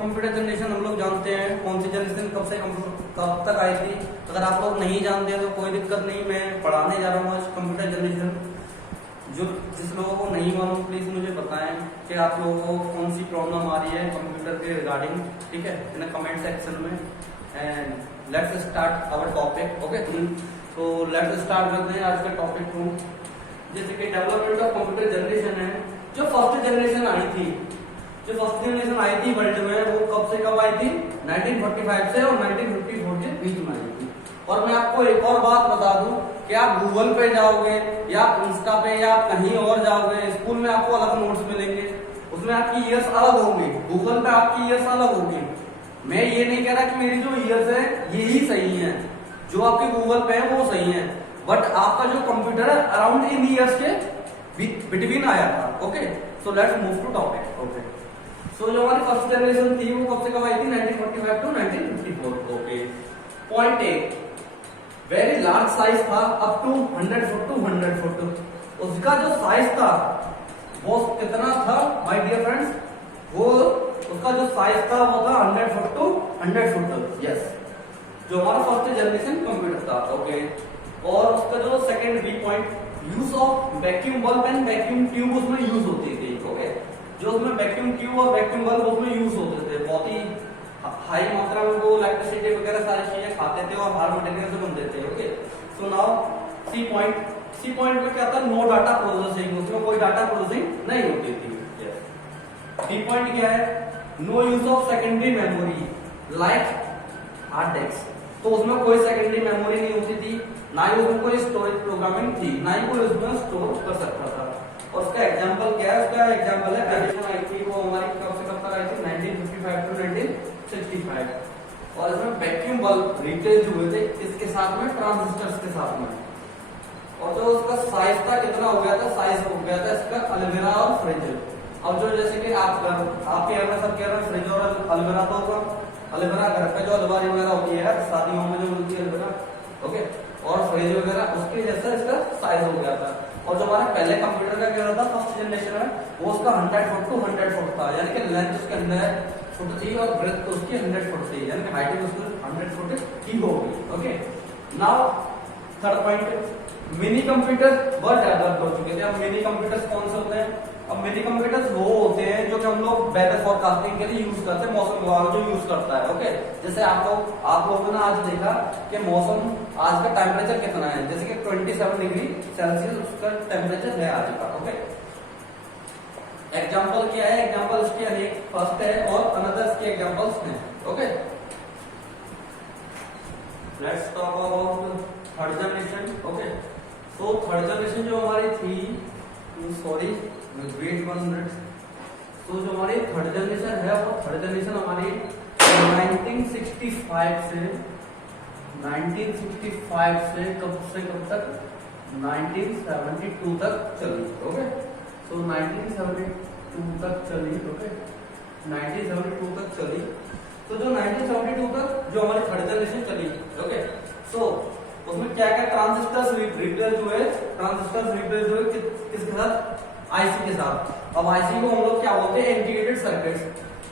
Computer generation हम लोग जानते हैं, कौन सी जनरेशन कब से कब तक आई थी। अगर आप लोग नहीं जानते तो कोई दिक्कत नहीं, मैं पढ़ाने जा रहा हूँ आज कंप्यूटर जनरेशन। जो जिस लोगों को नहीं मालूम प्लीज मुझे बताएं कि आप लोगों को कौन सी प्रॉब्लम आ रही है कंप्यूटर के रिगार्डिंग, ठीक है, इन कमेंट सेक्शन में। And let's start our topic. Okay, तो लेट्स स्टार्ट करते हैं आज का टॉपिक को। जैसे कि डेवलपमेंट ऑफ कंप्यूटर जनरेशन है, जो फर्स्ट जनरेशन आई थी, जो फर्स्ट जनरेशन आई थी वर्ल्ड में, वो कब से कब आई थी? 1945 से और 1954 के बीच में आई थी। और मैं आपको एक और बात बता दूं कि आप गूगल पे जाओगे या इंस्टा पे या कहीं और जाओगे, स्कूल में आपको अलग नोट्स मिलेंगे, उसमें आपकी ईयर्स अलग होंगे, गूगल पे आपकी ईयर्स अलग होंगी। मैं ये नहीं कह रहा कि मेरी जो ईयर्स है यही सही है, जो आपके गूगल पे है वो सही है, बट आपका जो कंप्यूटर है अराउंड इन ईयर्स के बिटवीन आया था। Okay, so let's move to topic. Okay, so जो हमारी फर्स्ट जनरेशन थी वो कब से कब आई थी? 1945 to 1954। Okay, point A, very large size था, up to 100 foot to 100 foot. उसका जो साइज था वो कितना था माय डियर फ्रेंड्स? वो उसका जो साइज था वो था 100 फुट टू 100 फुट। यस, जो हमारा फर्स्ट जनरेशन कंप्यूटर था। ओके, और उसका जो second B point, use of vacuum bulb and vacuum tube उसमें यूज होती थी। ओके, जो उसमें वैक्यूम ट्यूब और वैक्यूम बल्ब उसमें यूज होते थे, बहुत ही हाई मात्रा में वो इलेक्ट्रिसिटी वगैरह सारी चीजें खाते थे और हार्ड मटेरियल से बनते थे। Okay, so now C point, C point में क्या था? नो डाटा प्रोसेसिंग, उसमें कोई डाटा प्रोसेसिंग नहीं होती थी। डी पॉइंट क्या है? No use of secondary memory like hard disk, तो उसमें कोई सेकेंडरी मेमोरी नहीं होती थी, ना ही उसमें कोई स्टोरेज प्रोग्रामिंग थी, ना ही कोई उसमें स्टोर कर सकता था। और उसका एग्जांपल क्या है? उसका एग्जांपल है जनरेशन आई थी, वो हमारी कब से कब तक आई थी? 1955 टू 1965। और इसमें वैक्यूम बल्ब रिप्लेस हुए थे इसके साथ में, ट्रांजिस्टर्स के साथ में। और जो उसका साइज था कितना हो गया था? साइज हो गया था इसका अलवेरा और फ्रिज। अब जो जैसे कि आपके यहाँ में सब कह रहे हैं फ्रिज और अलवेरा, तो होगा अलवेरा घर पे जो अलमारी वगैरह होती है शादियों में जो मिलती है अलवेरा, ओके, और फ्रिज वगैरह उसके जैसा इसका साइज हो गया था। और जो हमारा पहले कंप्यूटर का क्या था फर्स्ट जनरेशन में, वो उसका 100 फुट टू 100 फुट था, यानी कि लेंथ उसके अंदर फुट थी और ब्रेथ उसकी 100 फुट थी, यानी कि हाइट उसकी 100 फुट की होगी। Okay, now third point, mini computer were develop हो चुके थे। अब मिनी कंप्यूटर्स कौन से होते हैं? अब मिनी कंप्यूटर्स वो होते हैं जो कि हम लोग वेदर फोरकास्टिंग के लिए यूज करते हैं, मौसम विभाग जो यूज करता है। ओके, जैसे आप लोगों ने आज देखा कि मौसम आज का टेम्परेचर कितना है, जैसे कि 27 डिग्री सेल्सियस उसका टेम्परेचर है आज का। ओके, एग्जाम्पल क्या है? एग्जाम्पल इसके अनेक फर्स्ट है और अनदर के एग्जाम्पल्स हैं। Okay, let's talk about third generation. Okay, तो थर्ड जनरेशन जो हमारी थी, सॉरी वेट 1 मिनट, तो जो हमारी थर्ड जनरेशन है वो थर्ड जनरेशन हमारी 1965 से कब तक? 1972 तक चली। ओके, सो 1972 तक चली। ओके, 1972 तक चली। तो जो 1972 तक जो हमारी थर्ड जनरेशन चली, ओके, सो उसमें क्या क्या ट्रांजिस्टर्स रिप्लेस हुए, किसके साथ? आईसी के साथ। अब आईसी को हम लोग क्या बोलते हैं? Integrated circuits.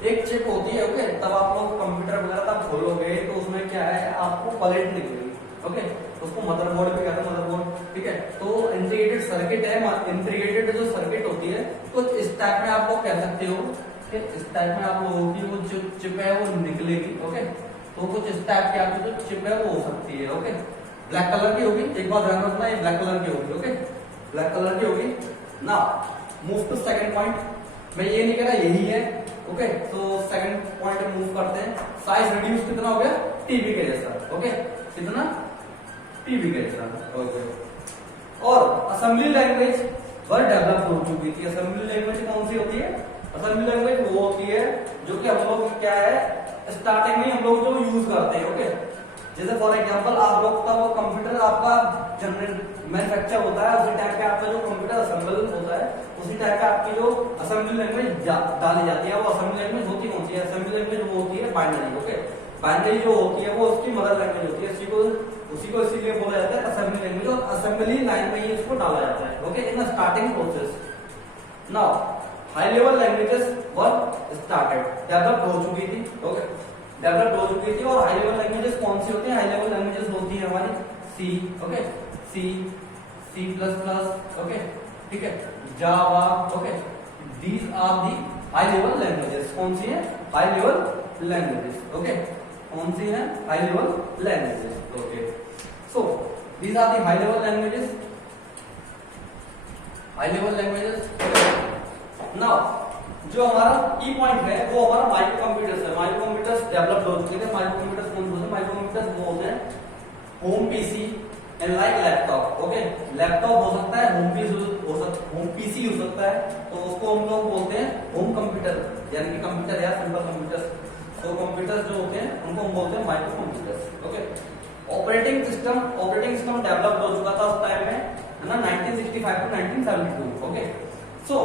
एक चिप होती है, ओके, तब आप लोग कंप्यूटर वगैरह तब खोलोगे तो उसमें क्या है? आपको प्लेट दिखेगी। ओके, उसको मदरबोर्ड पे कहते हैं, मदरबोर्ड, ठीक है। तो इंटीग्रेटेड सर्किट है, इंटीग्रेटेड जो सर्किट होती है, तो इस टाइप में आप लोग कह सकते हो कि इस टाइप में आप लोगों की वो जो चिप है वो निकलेगी। ओके, तो कुछ इस टाइप की आपकी जो चिप है वो हो सकती है। ओके, ब्लैक कलर की होगी, एक बार ध्यान रखना, ये ब्लैक कलर की होगी। ओके, ब्लैक कलर की होगी। Now move to second point. मैं ये नहीं कह रहा यही है। ओके, तो सेकंड पॉइंट में मूव करते हैं। साइज रिड्यूस कितना हो गया? टीवी के जैसा। ओके, कितना? टीवी के जैसा। ओके, और असेंबली लैंग्वेज वर डेवलप हो चुकी थी। असेंबली लैंग्वेज कौन सी होती है? असेंबली लैंग्वेज वो होती है जो कि हम लोग क्या है स्टार्टिंग में हम लोग जो यूज करते हैं। ओके, जैसे फॉर एग्जांपल आप लोग का वो कंप्यूटर आपका जनरल मैन्युफैक्चर होता है, उसी टाइप का आपका जो कंप्यूटर असेंबल होता है, उसी टाइप का आपकी जो असेंबली लैंग्वेज डाली जाती है। वो असेंबली लैंग्वेज होती कौन सी है? असेंबली लैंग्वेज वो होती है बाइनरी। ओके, बाइनरी जो होती है वो उसकी मदर लैंग्वेज होती है, उसी को इसीलिए बोला जाता है असेंबली लैंग्वेज, और असेंबली लाइन में ही इसको डाला जाता है। Okay, in starting process. Now high level languages were started, develop हो चुकी थी, ओके, डेवलप हो चुकी थी। और हाई लेवल लैंग्वेजेस कौन सी होती है? हाई लेवल लैंग्वेजेस होती है हमारी C, okay, C, C plus plus, okay, ठीक है, Java, okay, these are the high level languages. कौन सी है? हाई लेवल लैंग्वेजेस, ओके, कौन सी है? High level languages, okay. So these are the high level languages, high level languages. Now जो हमारा की पॉइंट है वो हमारा माइक्रो कंप्यूटर्स है। माइक्रो कंप्यूटर्स डेवलप हो चुके थे। माइक्रो कंप्यूटर्स कौन होते हैं? माइक्रो कंप्यूटर्स वो होते हैं home PC and like laptop, okay. Laptop हो सकता है, होम पीसी हो सकता है, तो उसको हम लोग बोलते हैं होम कंप्यूटर, यानी कि कंप्यूटर या सिंपल कंप्यूटर। तो कंप्यूटर्स जो होते हैं उनको हम बोलते हैं micro computers, okay. Operating system develop हो चुका था उस टाइम में, है ना, 1965 टू 1972, ओके। सो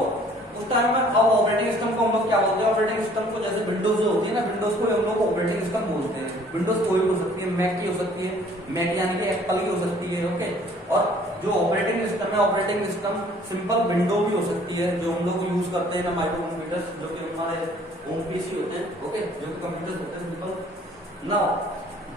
उस टाइम में अब ऑपरेटिंग सिस्टम को हम लोग क्या बोलते हैं? ऑपरेटिंग सिस्टम को जैसे विंडोज जो होती है ना, विंडोज को हम लोग ऑपरेटिंग सिस्टम बोलते हैं। विंडोज कोई भी हो सकती है, मैक की हो सकती है, मैक यानी कि एप्पल की हो सकती है, ओके। और जो ऑपरेटिंग सिस्टम है, ऑपरेटिंग सिस्टम सिंपल विंडो भी हो सकती है, जो हम लोग यूज करते हैं ना माइक्रो कंप्यूटर्स, जो कि हमारे होम पीसी होते हैं, ओके, जो कि कंप्यूटर्स होते हैं simple. Now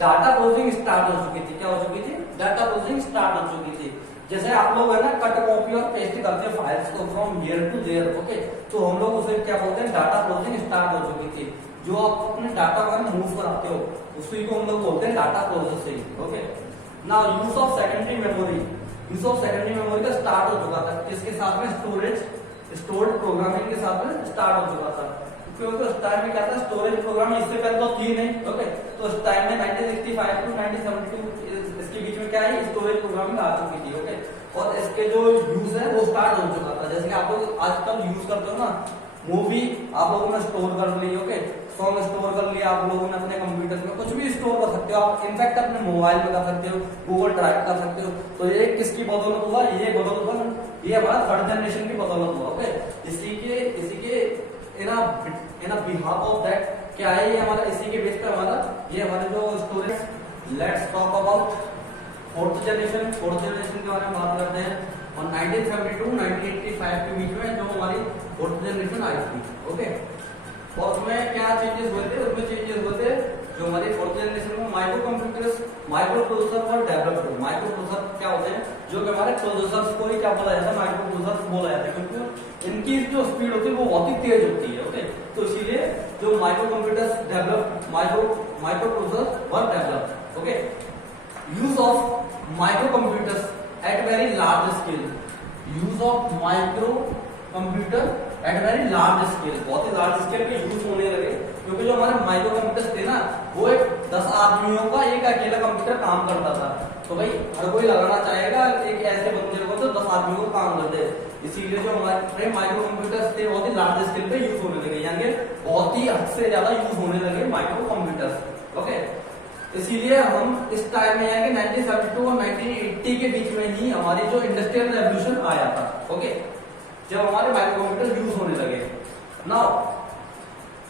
data processing start हो चुकी थी। क्या हो चुकी थी? डाटा प्रोसेसिंग स्टार्ट हो चुकी थी। जैसे आप लोग है ना कट कॉपी और पेस्ट करते हैं फाइल्स को from here to there, okay, तो हम लोग उसे क्या बोलते हैं? डाटा प्रोसेसिंग स्टार्ट हो चुकी थी। जो आप अपने डाटा को मूव कराते हो उसी को हम लोग बोलते हैं data processing, okay. Now use of secondary memory, use of secondary memory का स्टार्ट हो चुका था। इसके साथ में स्टोर्ड प्रोग्रामिंग के साथ में स्टार्ट हो चुका था, क्योंकि उस टाइम में क्या था? स्टोरेज प्रोग्राम इससे पहले तो थी नहीं, ओके। तो उस टाइम में 1965 टू 1972 इसके बीच में क्या है? स्टोरेज प्रोग्रामिंग आ चुकी थी, ओके। और इसके जो यूज है वो स्टार्ट हो चुका था। जैसे कि आप लोग आजकल यूज करते हो ना, मूवी आप लोगों ने स्टोर कर ली, ओके, सॉन्ग स्टोर कर लिया आप लोगों ने अपने कंप्यूटर में, कुछ भी स्टोर कर सकते हो आप, इनफैक्ट अपने मोबाइल में कर सकते हो, गूगल ड्राइव कर सकते हो। तो ये किसकी बदौलत हुआ? ये बदौलत हुआ, ये हमारा थर्ड जनरेशन की बदौलत हुआ, ओके। इसी के इन बिहाफ ऑफ दैट क्या है, ये हमारा इसी के बेस पे हमारा ये हमारे जो storage. Let's talk about fourth generation के बारे में बात करते हैं। और 1972 1985 के बीच में जो हमारी फोर्थ जनरेशन आई थी, ओके। और उसमें क्या चेंजेस हुए थे? उसमें चेंजेस हुए थे जो हमारी फोर्थ जनरेशन में माइक्रो कंप्यूटर्स, माइक्रो प्रोसेसर और डेवलप्ड। माइक्रो प्रोसेसर क्या होते हैं? जो कि हमारे प्रोसेसर्स को ही क्या बोला जाता है? माइक्रो प्रोसेसर बोला जाता है, क्योंकि इनकी जो स्पीड होती है वो बहुत ही तेज होती है, ओके। तो इसीलिए जो micro computers develop, micro processor were develop, okay. Use of micro computers at very large scale, use of micro computer at very large scale, बहुत ही लार्ज स्केल पे यूज होने लगे। क्योंकि जो हमारे माइक्रो कंप्यूटर्स थे ना, वो एक 10 आदमियों का एक अकेला कंप्यूटर काम करता था। तो भाई हर कोई लगाना चाहेगा एक ऐसे बंदे को तो 10 आदमियों को काम कर दे। इसीलिए जो हमारे माइक्रो कंप्यूटर्स थे बहुत ही लार्ज स्केल पे यूज होने लगे, यानी बहुत ही हद से ज्यादा यूज होने लगे माइक्रो कंप्यूटर्स, ओके। इसीलिए हम इस टाइम में यानी 1972 और 1980 के बीच में ही हमारी जो इंडस्ट्रियल रेवोल्यूशन आया था, ओके, जब हमारे माइक्रो कंप्यूटर यूज होने लगे। Now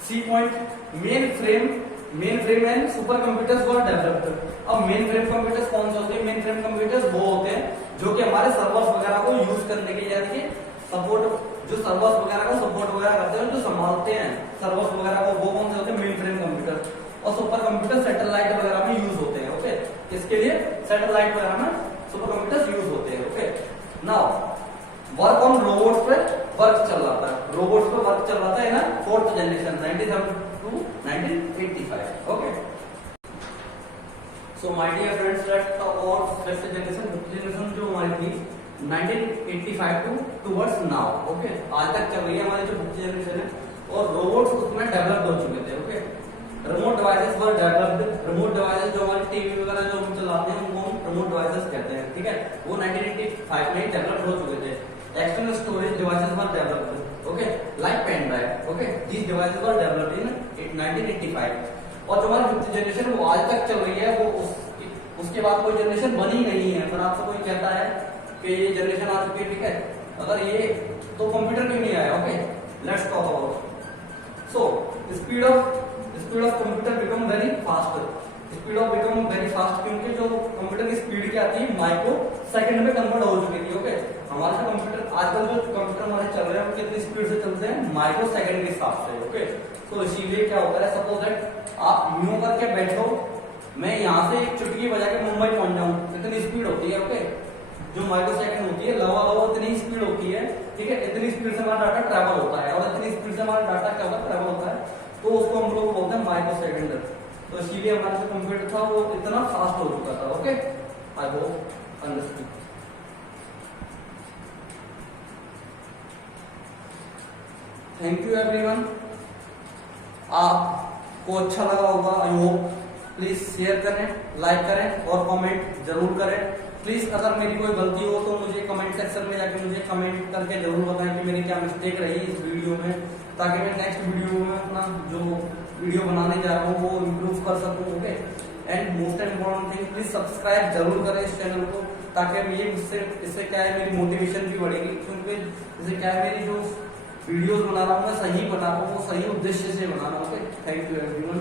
C point, main frame and super computers were developed. अब मेन फ्रेम कंप्यूटर्स कौन से होते हैं? मेन फ्रेम कंप्यूटर्स वो होते हैं जो कि हमारे सर्वर्स वगैरह को यूज करने के, यानी कि सपोर्ट, जो सर्वर्स वगैरह को सपोर्ट वगैरह करते हैं, जो संभालते हैं सर्वर्स वगैरह को, वो कौन से होते हैं? Main frame computer. और सुपर कंप्यूटर सैटेलाइट वगैरह में यूज होते हैं, ओके। इसके लिए सैटेलाइट वगैरह में सुपर कंप्यूटर्स यूज होते हैं, okay. Now work on robots पे वर्क चल रहा था, रोबोट्स पे वर्क चल रहा था ना, fourth generation 1972 1985, okay. So my dear friends, let's talk about fifth generation जो हमारी थी 1985 टुवर्ड्स नाउ, ओके। आज तक चल रही है हमारी जो फिफ्थ जनरेशन है, और रोबोट्स उसमें डेवलप हो चुके थे, okay. Remote devices were developed. Remote devices जो हमारे टीवी वगैरह जो हम चलाते हैं उनको हम रिमोट डिवाइसेस कहते हैं, ठीक है। वो 1985 में ही डेवलप हो चुके थे। External storage devices were developed, okay, like pen drive, okay. These devices were developed in 1985। और जो हमारी फिफ्थ जनरेशन वो आज तक चल रही है, वो उसके बाद कोई जनरेशन बनी नहीं है। पर आपसे कोई कहता है कि ये जनरेशन आ चुकी है, ठीक है, अगर ये तो कंप्यूटर क्यों नहीं आया, okay. Let's talk about. So speed of computer become very fast. Speed of become very fast क्योंकि जो कंप्यूटर की स्पीड क्या आती है? माइक्रो सेकंड में कन्वर्ट हो चुकी थी, ओके। हमारे जो कंप्यूटर आजकल जो कंप्यूटर हमारे चल रहे हैं वो कितनी स्पीड से चलते हैं, माइक्रो सेकंड के हिसाब से। ओके, तो इसीलिए क्या होता है, सपोज दैट आप यूं करके बैठो, मैं यहाँ से एक चुटकी बजा के मुंबई पहुंच जाऊं, कितनी स्पीड होती है। ओके, जो माइक्रो सेकंड होती है लगभग इतनी स्पीड होती है, ठीक है, इतनी स्पीड से हमारा डाटा ट्रैवल होता है, और इतनी स्पीड से हमारा डाटा क्या होता है, ट्रैवल होता है, तो उसको हम लोग बोलते हैं माइक्रो सेकंड। तो इसीलिए हमारा जो कंप्यूटर था वो इतना फास्ट हो चुका था। Okay, I hope understood. Thank you everyone, आपको अच्छा लगा होगा, आई होप। प्लीज शेयर करें, लाइक करें और कमेंट जरूर करें। प्लीज अगर मेरी कोई गलती हो तो मुझे कमेंट सेक्शन में जाके मुझे कमेंट करके जरूर बताएं कि मेरी क्या मिस्टेक रही इस वीडियो में, ताकि मैं नेक्स्ट वीडियो में अपना जो वीडियो बनाने जा रहा हूँ वो इम्प्रूव कर सकूँ। Okay, and most important thing, please subscribe जरूर करें इस चैनल को, ताकि ये इससे क्या है, मेरी मोटिवेशन भी बढ़ेगी, क्योंकि इससे क्या है, मेरी जो वीडियोस बना रहा हूँ मैं सही बना रहा हूँ, वो सही उद्देश्य से बना रहा हूँ। Okay, thank you everyone.